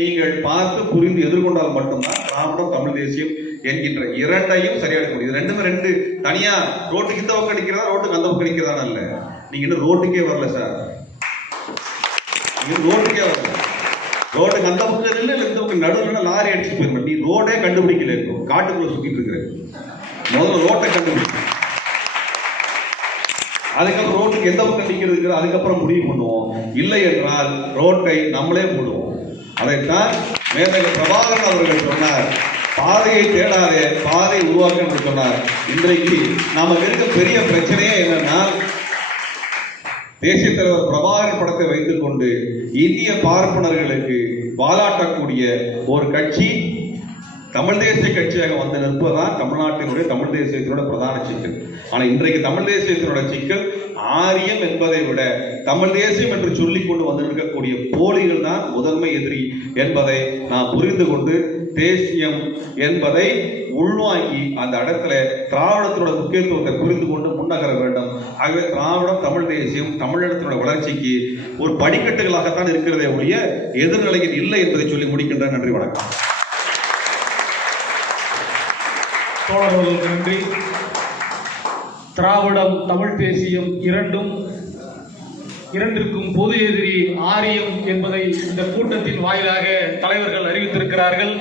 நீங்கள் பார்த்து புரிந்து எதிர்கொண்டால் மட்டும்தான் திராவிடம் தமிழ் தேசியம் என்கின்ற இரண்டையும் சரியாக முடியும். ரெண்டுமே ரெண்டு தனியா ரோட்டுக்கு இந்த பக்கம் அடிக்கிறதா ரோட்டுக்கு அந்த பக்கம் அடிக்கிறதா இல்ல. நீங்க இன்னும் ரோட்டுக்கே வரல சார், ரோட்டுக்கே வரல. ரோட்டுக்கு அந்த பக்கம் இல்லை, இந்த பக்கம் நடுவில் லாரி அடிச்சு போயிருந்தோம். நீ ரோடே கண்டுபிடிக்கல, இருக்கும் காட்டுக்குள்ள சுத்திட்டு இருக்கிற. முதல்ல ரோட்டை கண்டுபிடிக்க, அதுக்கப்புறம் ரோட்டுக்கு எந்த பக்கம் நிற்கிறது அதுக்கப்புறம் முடிவு பண்ணுவோம். இல்லை என்றால் ரோட்டை நம்மளே போடுவோம். அதைத்தான் மேதக பிரபாகரன் அவர்கள் சொன்னார், பாதையை தேடாதே பாதை உருவாக்க என்று சொன்னார். இன்றைக்கு நமக்கு இருக்க பெரிய பிரச்சனையே என்னன்னா, தேசிய தலைவர் பிரபாகரன் படத்தை வைத்துக் கொண்டு இந்திய பார்ப்பனர்களுக்கு வாலாட்டக்கூடிய ஒரு கட்சி தமிழ் தேசிய கட்சியாக வந்து நிற்பதுதான் தமிழ்நாட்டினுடைய தமிழ் தேசியத்தினுடைய பிரதான சிக்கல். ஆனா இன்றைக்கு தமிழ் தேசியத்தினுடைய சிக்கல் ஆரியம் என்பதை விட தமிழ் தேசியம் என்று சொல்லிக் கொண்டு வந்திருக்கக்கூடிய போலிகள் தான் முதன்மை எதிரி என்பதை நாம் புரிந்து கொண்டு தேசியம் என்பதை உள்வாங்கி அந்த இடத்துல திராவிடத்தினுடைய முக்கியத்துவத்தை புரிந்து கொண்டு முன்னகர வேண்டும். ஆகவே திராவிடம் தமிழ் தேசியம் தமிழினத்தினுடைய வளர்ச்சிக்கு ஒரு படிக்கட்டுகளாகத்தான் இருக்கிறதே ஒழிய எதிர்நிலையில் இல்லை என்பதை சொல்லி முடிக்கின்ற. நன்றி, வணக்கம். தோழர்களுக்கு நன்றி. திராவிடம் தமிழ் தேசியம் இரண்டிற்கும் பொது எதிரி ஆரியம் என்பதை இந்த கூட்டத்தின் வாயிலாக தலைவர்கள் அறிவித்திருக்கிறார்கள்.